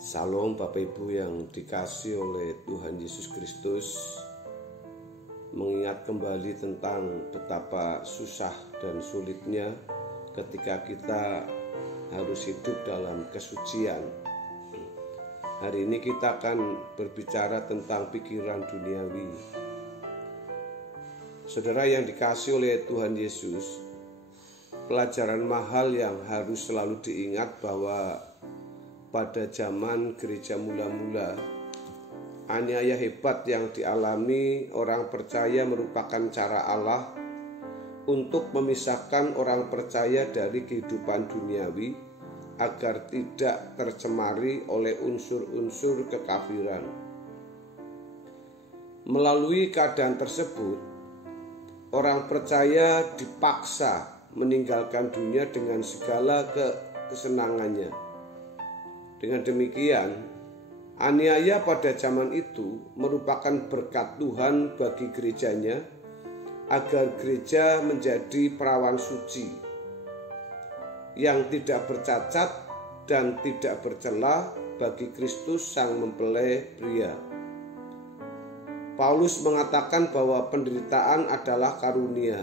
Salam Bapak Ibu yang dikasihi oleh Tuhan Yesus Kristus. Mengingat kembali tentang betapa susah dan sulitnya ketika kita harus hidup dalam kesucian. Hari ini kita akan berbicara tentang pikiran duniawi. Saudara yang dikasihi oleh Tuhan Yesus, pelajaran mahal yang harus selalu diingat bahwa pada zaman gereja mula-mula, aniaya hebat yang dialami orang percaya merupakan cara Allah untuk memisahkan orang percaya dari kehidupan duniawi agar tidak tercemari oleh unsur-unsur kekafiran. Melalui keadaan tersebut, orang percaya dipaksa meninggalkan dunia dengan segala kesenangannya. Dengan demikian, aniaya pada zaman itu merupakan berkat Tuhan bagi gerejanya agar gereja menjadi perawan suci yang tidak bercacat dan tidak bercela bagi Kristus sang mempelai pria. Paulus mengatakan bahwa penderitaan adalah karunia.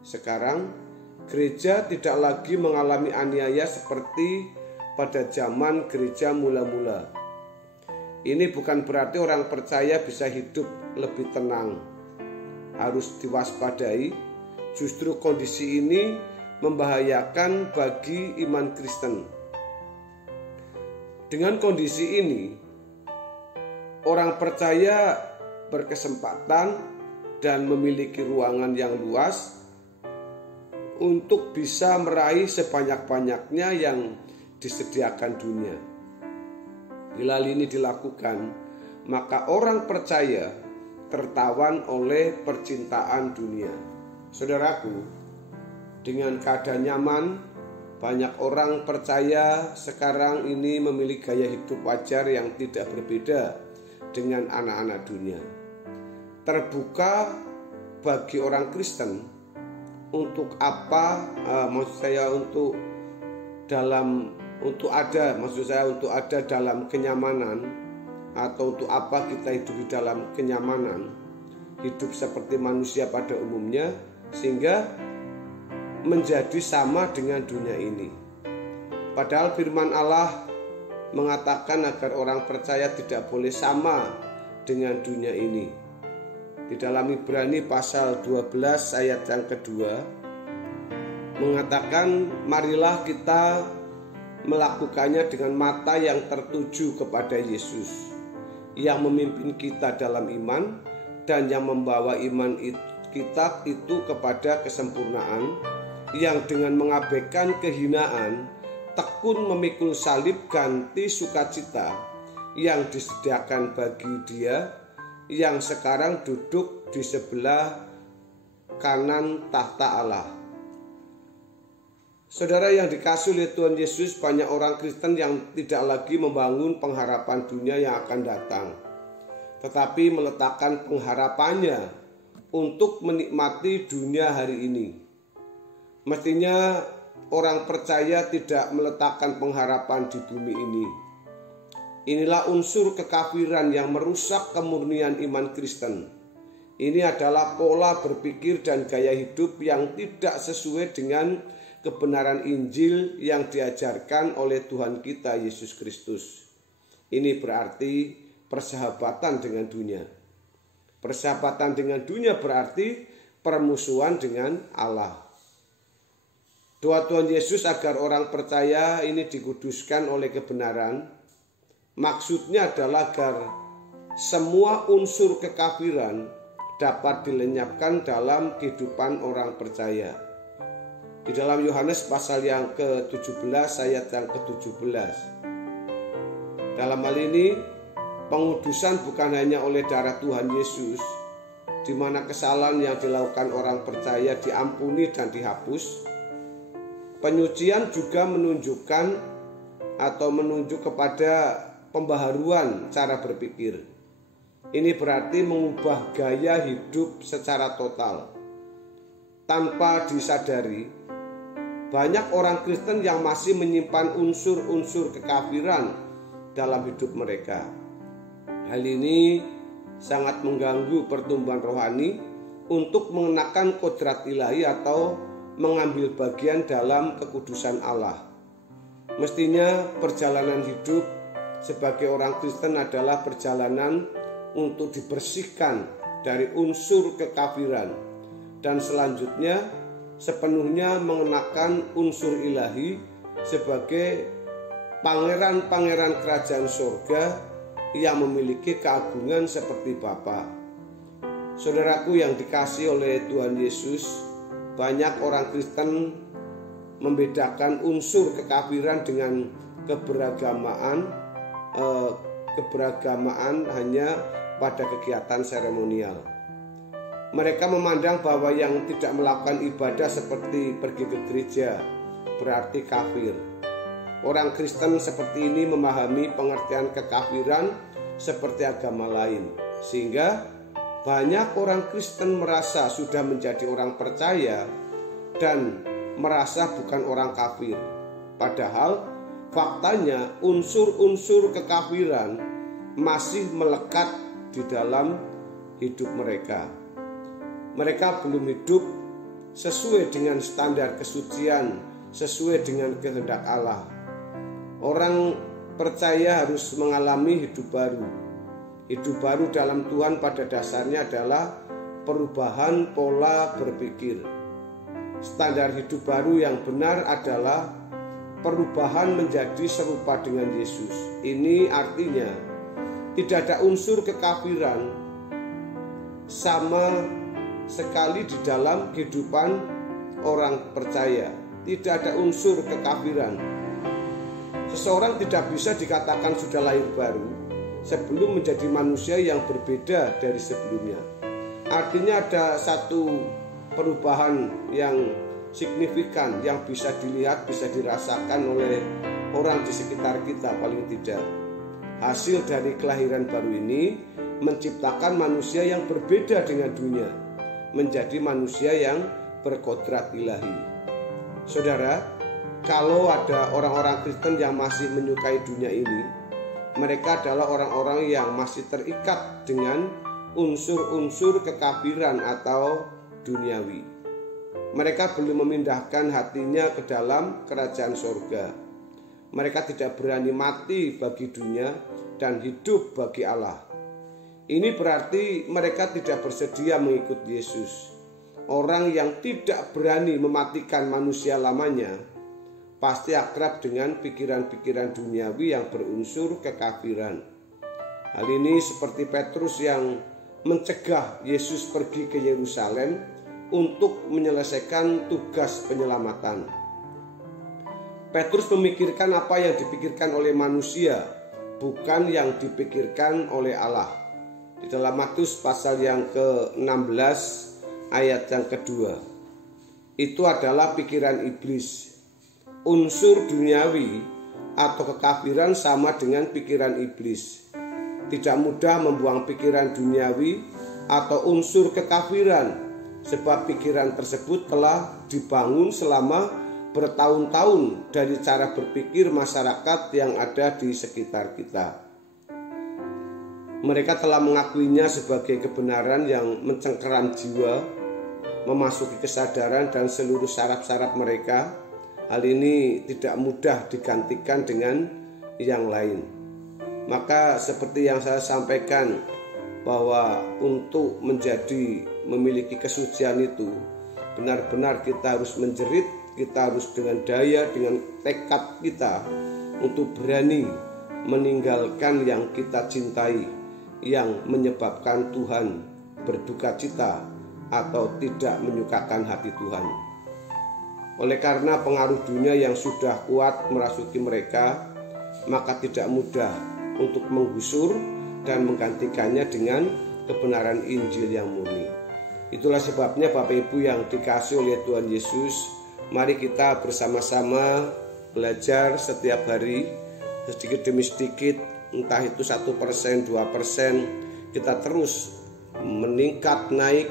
Sekarang, gereja tidak lagi mengalami aniaya seperti pada zaman gereja mula-mula. Ini bukan berarti orang percaya bisa hidup lebih tenang. Harus diwaspadai, justru kondisi ini membahayakan bagi iman Kristen. Dengan kondisi ini, orang percaya berkesempatan dan memiliki ruangan yang luas untuk bisa meraih sebanyak-banyaknya yang disediakan dunia. Bila hal ini dilakukan, maka orang percaya tertawan oleh percintaan dunia. Saudaraku, dengan keadaan nyaman, banyak orang percaya sekarang ini memiliki gaya hidup wajar yang tidak berbeda dengan anak-anak dunia. Terbuka bagi orang Kristen untuk apa? Untuk ada dalam kenyamanan, atau untuk apa kita hidup di dalam kenyamanan, hidup seperti manusia pada umumnya, sehingga menjadi sama dengan dunia ini. Padahal firman Allah mengatakan agar orang percaya tidak boleh sama dengan dunia ini. Di dalam Ibrani pasal 12 ayat yang kedua mengatakan, marilah kita melakukannya dengan mata yang tertuju kepada Yesus yang memimpin kita dalam iman dan yang membawa iman kita itu kepada kesempurnaan, yang dengan mengabaikan kehinaan tekun memikul salib ganti sukacita yang disediakan bagi Dia yang sekarang duduk di sebelah kanan tahta Allah. Saudara yang dikasihi oleh Tuhan Yesus, banyak orang Kristen yang tidak lagi membangun pengharapan dunia yang akan datang, tetapi meletakkan pengharapannya untuk menikmati dunia hari ini. Mestinya orang percaya tidak meletakkan pengharapan di bumi ini. Inilah unsur kekafiran yang merusak kemurnian iman Kristen. Ini adalah pola berpikir dan gaya hidup yang tidak sesuai dengan kebenaran Injil yang diajarkan oleh Tuhan kita Yesus Kristus. Ini berarti persahabatan dengan dunia. Persahabatan dengan dunia berarti permusuhan dengan Allah. Doa Tuhan Yesus agar orang percaya ini dikuduskan oleh kebenaran, maksudnya adalah agar semua unsur kekafiran dapat dilenyapkan dalam kehidupan orang percaya. Di dalam Yohanes pasal yang ke-17 ayat yang ke-17. Dalam hal ini, pengudusan bukan hanya oleh darah Tuhan Yesus, di mana kesalahan yang dilakukan orang percaya diampuni dan dihapus. Penyucian juga menunjuk kepada pembaharuan cara berpikir. Ini berarti mengubah gaya hidup secara total. Tanpa disadari, banyak orang Kristen yang masih menyimpan unsur-unsur kekafiran dalam hidup mereka. Hal ini sangat mengganggu pertumbuhan rohani untuk mengenakan kodrat ilahi atau mengambil bagian dalam kekudusan Allah. Mestinya perjalanan hidup sebagai orang Kristen adalah perjalanan untuk dibersihkan dari unsur kekafiran dan selanjutnya sepenuhnya mengenakan unsur ilahi sebagai pangeran-pangeran kerajaan surga yang memiliki keagungan seperti Bapa. Saudaraku yang dikasihi oleh Tuhan Yesus, banyak orang Kristen membedakan unsur kekafiran dengan keberagamaan hanya pada kegiatan seremonial. Mereka memandang bahwa yang tidak melakukan ibadah seperti pergi ke gereja berarti kafir. Orang Kristen seperti ini memahami pengertian kekafiran seperti agama lain, sehingga banyak orang Kristen merasa sudah menjadi orang percaya dan merasa bukan orang kafir. Padahal faktanya unsur-unsur kekafiran masih melekat di dalam hidup mereka. Mereka belum hidup sesuai dengan standar kesucian, sesuai dengan kehendak Allah. Orang percaya harus mengalami hidup baru. Hidup baru dalam Tuhan pada dasarnya adalah perubahan pola berpikir. Standar hidup baru yang benar adalah perubahan menjadi serupa dengan Yesus. Ini artinya tidak ada unsur kekafiran sama sekali di dalam kehidupan orang percaya. Tidak ada unsur kekafiran. Seseorang tidak bisa dikatakan sudah lahir baru sebelum menjadi manusia yang berbeda dari sebelumnya. Artinya ada satu perubahan yang signifikan yang bisa dilihat, bisa dirasakan oleh orang di sekitar kita paling tidak. Hasil dari kelahiran baru ini menciptakan manusia yang berbeda dengan dunia, menjadi manusia yang berkodrat ilahi. Saudara, kalau ada orang-orang Kristen yang masih menyukai dunia ini, mereka adalah orang-orang yang masih terikat dengan unsur-unsur kekafiran atau duniawi. Mereka belum memindahkan hatinya ke dalam kerajaan surga. Mereka tidak berani mati bagi dunia dan hidup bagi Allah. Ini berarti mereka tidak bersedia mengikut Yesus. Orang yang tidak berani mematikan manusia lamanya pasti akrab dengan pikiran-pikiran duniawi yang berunsur kekafiran. Hal ini seperti Petrus yang mencegah Yesus pergi ke Yerusalem untuk menyelesaikan tugas penyelamatan. Petrus memikirkan apa yang dipikirkan oleh manusia, bukan yang dipikirkan oleh Allah. Di dalam Matius pasal yang ke-16 ayat yang kedua, itu adalah pikiran iblis. Unsur duniawi atau kekafiran sama dengan pikiran iblis. Tidak mudah membuang pikiran duniawi atau unsur kekafiran, sebab pikiran tersebut telah dibangun selama bertahun-tahun dari cara berpikir masyarakat yang ada di sekitar kita. Mereka telah mengakuinya sebagai kebenaran yang mencengkeram jiwa, memasuki kesadaran dan seluruh saraf-saraf mereka. Hal ini tidak mudah digantikan dengan yang lain. Maka seperti yang saya sampaikan, bahwa untuk memiliki kesucian itu benar-benar kita harus menjerit, kita harus dengan daya, dengan tekad kita untuk berani meninggalkan yang kita cintai, yang menyebabkan Tuhan berduka cita atau tidak menyukakan hati Tuhan. Oleh karena pengaruh dunia yang sudah kuat merasuki mereka, maka tidak mudah untuk menggusur dan menggantikannya dengan kebenaran Injil yang murni. Itulah sebabnya Bapak Ibu yang dikasihi oleh Tuhan Yesus, mari kita bersama-sama belajar setiap hari, sedikit demi sedikit, entah itu 1%, 2%, kita terus meningkat naik,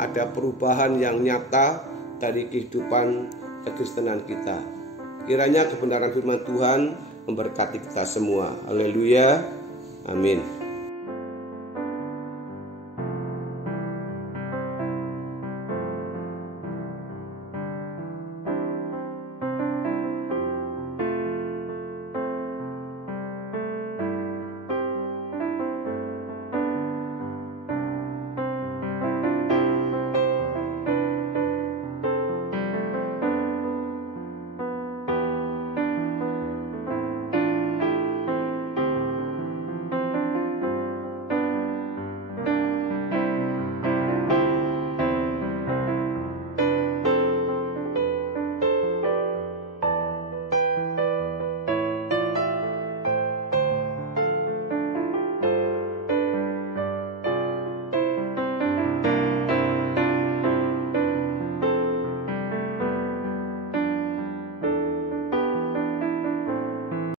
ada perubahan yang nyata dari kehidupan kekristenan kita. Kiranya kebenaran firman Tuhan memberkati kita semua. Haleluya. Amin.